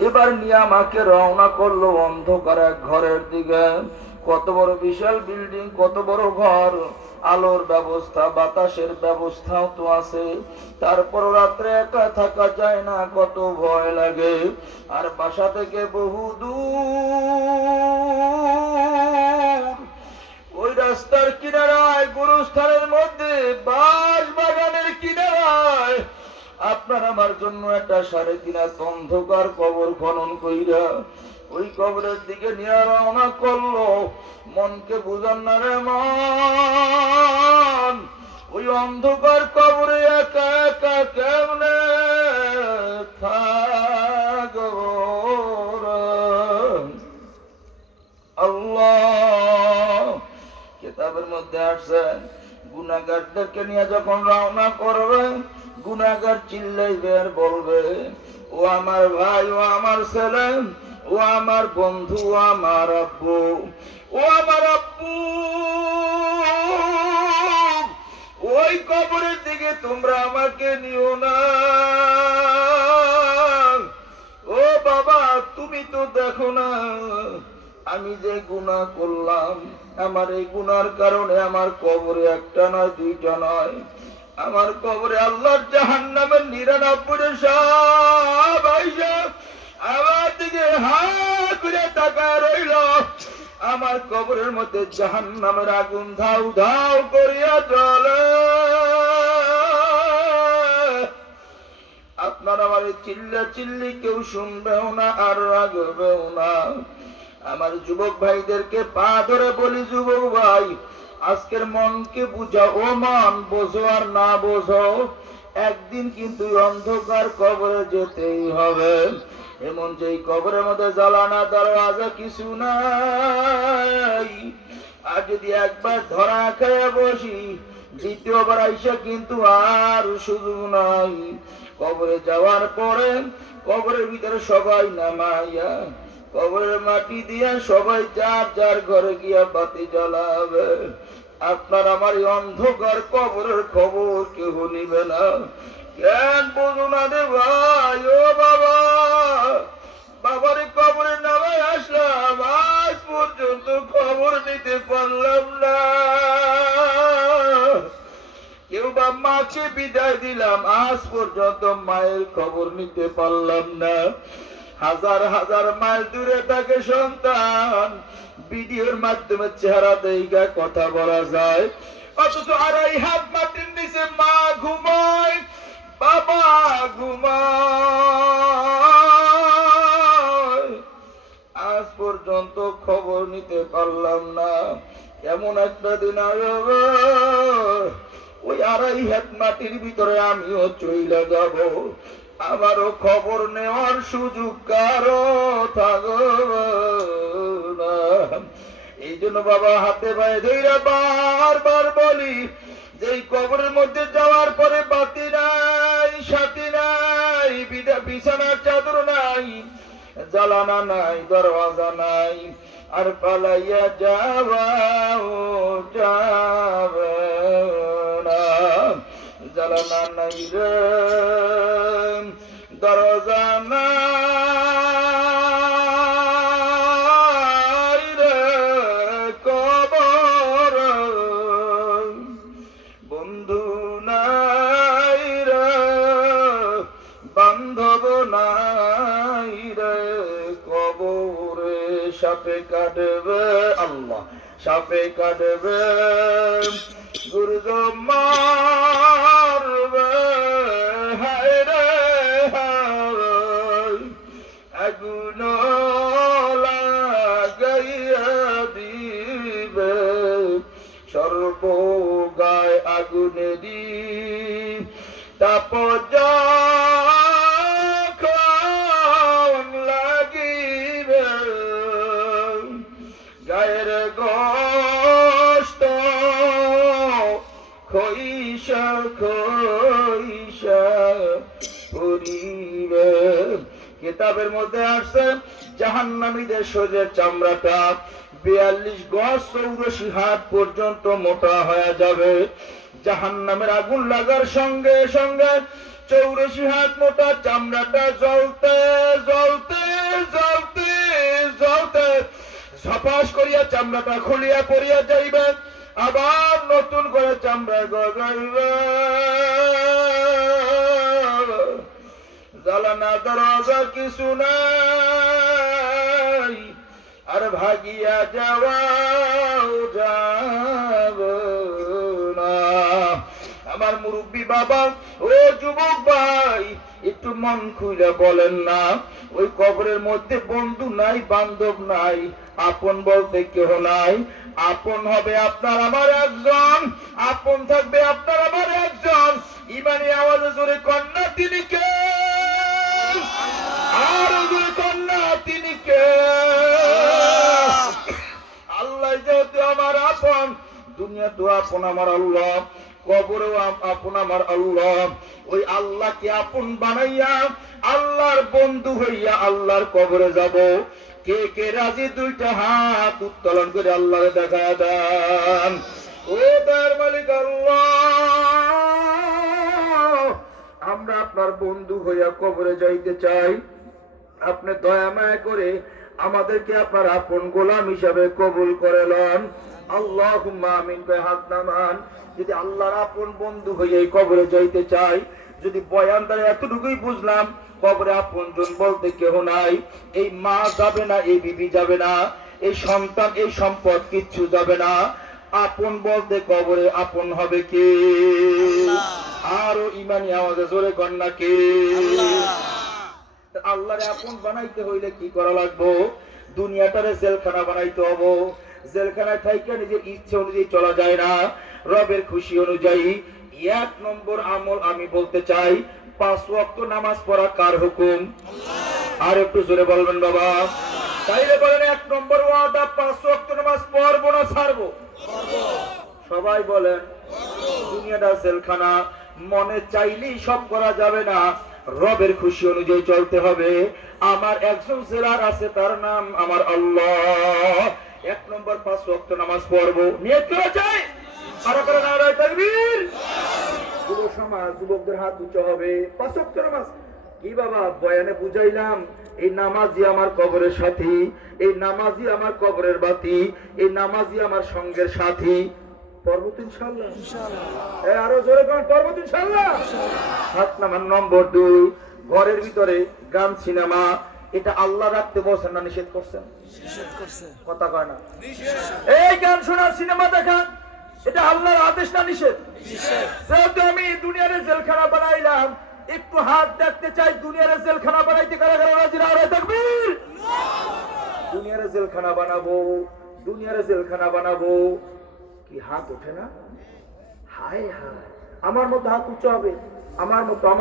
এবার নিয়ে আমাকে রওনা করল অন্ধকার এক ঘরের দিকে। কত বড় বিশাল বিল্ডিং, কত বড় ঘর। আলোর ব্যবস্থা, বাতাসের ব্যবস্থাও তো আছে। তারপর রাত্রে একা থাকা যায় না, কত ভয় লাগে। আর বাসা থেকে বহু দূর। ওই রাস্তার কিনারায় গুরুস্থানের মধ্যে কিনারায় আপনার আমার জন্য একটা সাড়ে হাত অন্ধকার কবর খনন কইরা ওই কবরের দিকে নিয়ে রওনা করল। মনকে বুঝান না রে মন, ওই অন্ধকার কবরে একা একা কেমনে আল্লাহ, কিতাবের মধ্যে আসছে গুনাগারদেরকে নিয়ে যখন রওনা করবে গুনাগার চিল্লাইবে আর বলবে, ও আমার ভাই, ও আমার ছেলে, ও আমার বন্ধু, ও আমার আব্বু, ও আমার আব্বু, ওই কবরের দিকে তোমরা আমাকে নিও না। ও বাবা, তুমি তো দেখো না আমি যে গুনাহ করলাম, আমার এই গুনার কারণে আমার কবরে একটা নয়, দুইটা নয়। আমার কবরে আল্লাহর জাহান নামের নিরানব্বই আমার দিকে করে টাকা রইল। আমার কবরের মধ্যে জাহান নামের আগুন ধাউ ধাউ করিয়া চলে আপনার আমার চিল্লা চিল্লি কেউ শুনবেও না আর রাগবেও না। আমার যুবক ভাইদেরকে পা ধরে বলি, যুবক ভাই, আজকের মনকে বুঝা ও মন, বোঝো আর না বোঝো, একদিন কিন্তু অন্ধকার কবরে যেতেই হবে। এমন যে কবরের মধ্যে জ্বালানা দরওয়াজা কিছু নাই। আর যদি একবার ধরা খেয়ে বসি, দ্বিতীয়বার আইসা কিন্তু আর সুযোগ নাই। কবরে যাওয়ার পরে কবরের ভিতরে সবাই নামাইয়া কবরের মাটি দিয়া সবাই যার যার ঘরে গিয়া বাতি জ্বালাবে। আপনার আমার অন্ধকার কবরের খবর কেউ নিবে না। জ্ঞান বোঝো না রে ভাই, ও বাবা। বাবার কবরের নামে আসলাম, আজ পর্যন্ত খবর নিতে পারলাম না। কেউ বা মাকে বিদায় দিলাম, আজ পর্যন্ত মায়ের খবর নিতে পারলাম না। হাজার হাজার মাইল দূরে থাকে সন্তান। ভিডিওর মাধ্যমে চেহারা দেখা কথা বলা যায়। অথচ আড়াই হাত মাটির নিচে মা ঘুমায়, বাবা ঘুমায়। আজ পর্যন্ত খবর নিতে পারলাম না, এমন একটা দিন আসবে ওই আড়াই হাত মাটির ভিতরে আমিও চইলা যাব। আমারও খবর নেওয়ার সুযোগ কারও থাকবে এই জন্য বাবা হাতে পায়ে ধইরা বারবার বলি যে কবরের মধ্যে যাওয়ার পরে বাতি নাই, সাথী নাই বিছানার চাদর নাই, জ্বালানা নাই, দরওয়াজা নাই, আর পালাইয়া যাওয়াও যাবে না। জ্বালানা নাই রে। সাপে কাটবে আল্লাহ, সাপে কাটবে গুরুজ মারবে। হায় রে আগুন লাগাইয়া দিবে। সর্ব গায় আগুনে দি তাপ যখন খৈশা খৈশা পরিবে। কিতাবের মধ্যে আসছে জাহান নামীদের শরীরের চামড়াটা বিয়াল্লিশ গজ চৌরশি হাত পর্যন্ত মোটা হয়ে যাবে। জাহান নামের আগুন লাগার সঙ্গে সঙ্গে চৌরশি হাত মোটা চামড়াটা জ্বলতে জ্বলতে জ্বলতে জ্বলতে ঝপাস করিয়া চামড়াটা খুলিয়া পড়িয়া যাইবে। আবার নতুন করে চামড়া গজাইবে। জ্বালানা দরজা কিছু নাই, আর ভাগিয়া যাওয়াও যাব না। আমার মুরব্বী বাবা, ও যুবক ভাই, একটু মন খুলে বলেন না, ওই কবরের মধ্যে বন্ধু নাই, বান্ধব নাই, আপন বলতে কেহ নাই। আপন হবে আপনার আমার একজন, আপন থাকবে আপনার আমার একজন। ইমানি আওয়াজে জোরে কন্যা, তিনি কে? আর জোরে কন্যা, তিনি কে? আল্লাহ যেহেতু আমার আপন দুনিয়া তো আপন আমার আল্লাহ, কবরেও আপন আমার আল্লাহ। ওই আল্লাহকে আপন বানাইয়া আল্লাহর বন্ধু হইয়া আল্লাহর কবরে যাব। কে কে রাজি? দুইটা হাত উত্তোলন করে আল্লাহরে দেখা দেন। ও তার মালিক আল্লাহ, আমরা আপনার বন্ধু হইয়া কবরে যাইতে চাই। আপনি দয়া মায়া করে আমাদেরকে আপনার আপন গোলাম হিসাবে কবুল করে লন। আল্লাহ আমিন কয়ে হাত নামান। যদি আল্লাহর আপন বন্ধু হয়ে এই কবরে যাইতে চাই যদি বয়ান দ্বারা এতটুকুই বুঝলাম কবরে আপন জন বলতে কেহ নাই। এই মা যাবে না এই বিবি যাবে না এই সন্তান এই সম্পদ কিচ্ছু যাবে না। আপন বলতে কবরে আপন হবে কে? আরও ইমানি আমাদের জোরে কন্যা কে? আল্লাহরে আপন বানাইতে হইলে কি করা লাগবো? দুনিয়াটারে জেলখানা বানাইতে হব। জেলখানায় থাইকা নিজের ইচ্ছে অনুযায়ী চলা যায় না। রবের খুশি অনুযায়ী এক নম্বর আমল আমি বলতে চাই পাঁচ ওয়াক্ত নামাজ পড়া কার হুকুম? আর একটু জোরে বলবেন বাবা। তাইলে বলেন এক নম্বর ওয়াদা পাঁচ ওয়াক্ত নামাজ পড়ব না ছাড়বো? সবাই বলেন দুনিয়াটা জেলখানা মনে চাইলেই সব করা যাবে না। রবের খুশি অনুযায়ী চলতে হবে। আমার একজন জেলার আছে তার নাম আমার আল্লাহ। এক নম্বর পাঁচ ওয়াক্ত নামাজ পড়ব। নিয়ত করা যায়? আরও করে নারায় তাকবীর? যুব সমাজ যুবকদের হাত উঁচু হবে। পাঁচ ওয়াক্ত নামাজ। কি বাবা বয়ানে বুঝাইলাম এই নামাজি আমার কবরের সাথী এই নামাজি আমার কবরের বাতি এই নামাজি আমার সঙ্গের সাথী। পর্বত ইনশাল্লাহ আরও জোরে কোন পর্বত ইনশাল্লাহ সাত নাম্বার নম্বর দুই। ঘরের ভিতরে গান সিনেমা এটা আল্লাহ রাখতে বসেন না নিষেধ করছেন? কথা কয় না। এই গান শোনা সিনেমা দেখা এটা আল্লাহর আদেশ না নিষেধ? যেহেতু আমি দুনিয়ার জেলখানা বানাইলাম একটু হাত দেখতে চাই দুনিয়ার জেলখানা বানাইতে কারা কারা রাজি? না থাকবির দুনিয়ার জেলখানা বানাবো দুনিয়ারে জেলখানা বানাবো। কি হাত ওঠে না? হায় হায় আমার মতো হাত উঁচু হবে আমার মতো